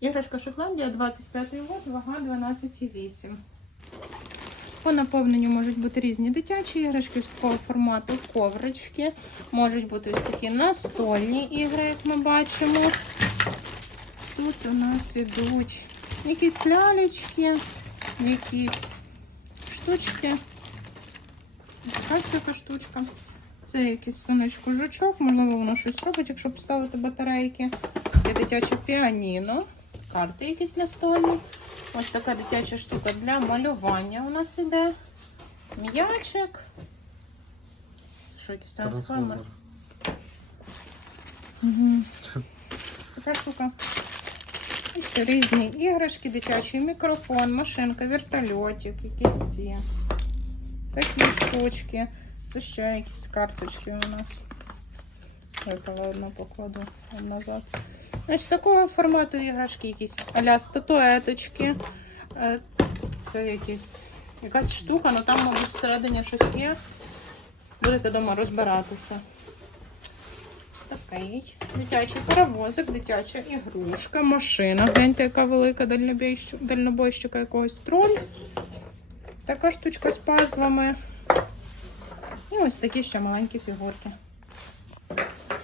Іграшка Шотландія 25 год, вага 12,8. По наповненню можуть бути різні дитячі іграшки з такого формату коврички. Можуть бути ось такі настольні ігри, як ми бачимо. Тут у нас ідуть якісь лялечки, якісь штучки. Така всяка штучка. Це якийсь сонечко жучок, можливо, воно щось робить, якщо поставити батарейки. Є дитяче піаніно, карти якісь настольні. Ось така дитяча штука для малювання у нас іде. М'ячик. Це що, якийсь трансформер? Угу. Така штука. Ще різні іграшки, дитячий мікрофон, машинка, вертольотик, якісь ці. Такі штучки. Це ще якісь карточки у нас. Випала одна покладу назад. Значить, такого формату іграшки якісь а-ля статуеточки. Е, Це якісь, якась штука, але там, мабуть, всередині щось є. Будете вдома розбиратися. Ось такий дитячий паровозик, дитяча ігрушка, машина. Гляньте, яка велика дальнобойщика якогось троль. Така штучка з пазлами. І ось такі ще маленькі фігурки.